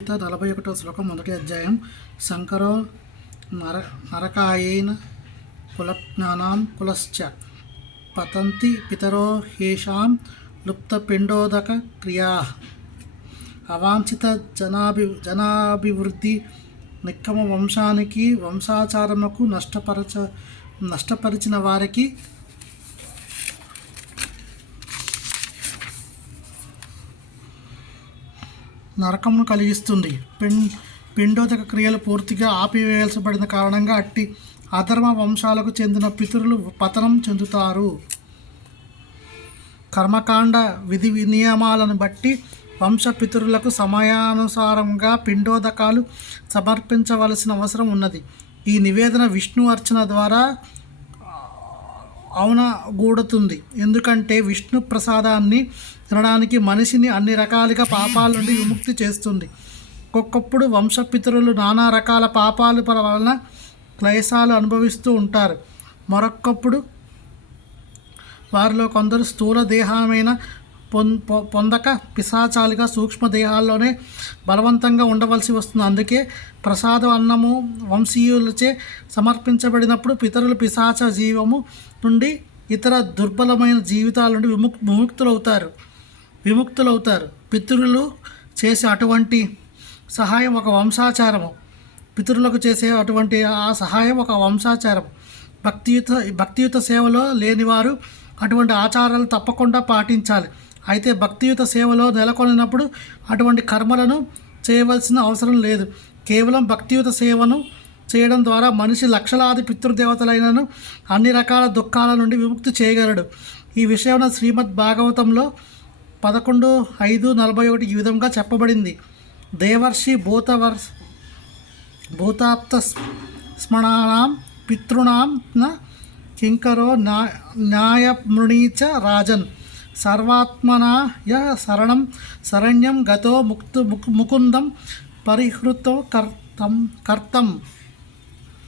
గీత నలభై ఒకటో శ్లోకం మొదటి అధ్యాయం. శంకరో నర నరకాయేన కులజ్ఞానాం కులశ్చ పతంతి పితరో హేషాం లుప్తపిండోదక క్రియా. అవాంఛిత జనాభి జనాభివృద్ధి నిక్కమ వంశానికి వంశాచారముకు నష్టపరచ నష్టపరిచిన వారికి నరకమును కలిగిస్తుంది. పిండ్ పిండోదక క్రియలు పూర్తిగా ఆపివేయవలసబడిన కారణంగా అట్టి అధర్మ వంశాలకు చెందిన పితరులు పతనం చెందుతారు. కర్మకాండ విధి నియమాలను బట్టి వంశ పితరులకు సమయానుసారంగా పిండోదకాలు సమర్పించవలసిన అవసరం ఉన్నది. ఈ నివేదన విష్ణు అర్చన ద్వారా అవునగూడుతుంది ఎందుకంటే విష్ణు ప్రసాదాన్ని తినడానికి మనిషిని అన్ని రకాలుగా పాపాల నుండి విముక్తి చేస్తుంది. ఒక్కొక్కప్పుడు వంశపితరులు నానా రకాల పాపాలు వలన క్లేశాలు అనుభవిస్తూ ఉంటారు. మరొక్కప్పుడు వారిలో కొందరు స్థూల దేహమైన పొందక పిశాచాలుగా సూక్ష్మ దేహాల్లోనే బలవంతంగా ఉండవలసి వస్తుంది. అందుకే ప్రసాదం అన్నము వంశీయులచే సమర్పించబడినప్పుడు పితరులు పిశాచ జీవము నుండి ఇతర దుర్బలమైన జీవితాల నుండి విముక్ విముక్తులవుతారు. విముక్తులవుతారు. పితరులు చేసే అటువంటి సహాయం ఒక వంశాచారము. పితరులకు చేసే అటువంటి ఆ సహాయం ఒక వంశాచారం భక్తియుత భక్తియుత సేవలో లేనివారు అటువంటి ఆచారాలు తప్పకుండా పాటించాలి. అయితే భక్తియుత సేవలో నెలకొనినప్పుడు అటువంటి కర్మలను చేయవలసిన అవసరం లేదు. కేవలం భక్తియుత సేవను చేయడం ద్వారా మనిషి లక్షలాది పితృదేవతలైనను అన్ని రకాల దుఃఖాల నుండి విముక్తి చేయగలడు. ఈ విషయం శ్రీమద్ భాగవతంలో పదకొండు ఐదు నలభై ఒకటి ఈ విధంగా చెప్పబడింది. దేవర్షి భూతవర్ భూతాప్త స్మరణాం పితృణాం కింకరో న్యా న్యాయమృణీ రాజన్. సర్వాత్మనాయ య శరణం. శరణ్యం గతో ముక్తు ముకుందం పరిహృతో కర్తం కర్తం.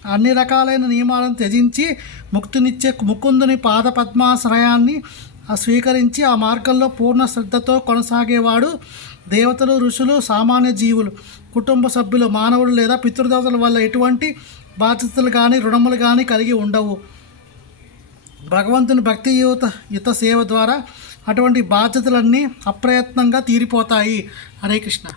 అన్ని రకాలైన నియమాలను త్యజించి ముక్తినిచ్చే ముకుందుని పాద పద్మాశ్రయాన్ని స్వీకరించి ఆ మార్గంలో పూర్ణ శ్రద్ధతో కొనసాగేవాడు దేవతలు ఋషులు సామాన్య జీవులు కుటుంబ సభ్యులు మానవులు లేదా పితృదేవతల వల్ల ఎటువంటి బాధ్యతలు కానీ రుణములు కానీ కలిగి ఉండవు. భగవంతుని భక్తియుత యుత సేవ ద్వారా అటువంటి బాధ్యతలన్నీ అప్రయత్నంగా తీరిపోతాయి. హరే కృష్ణ.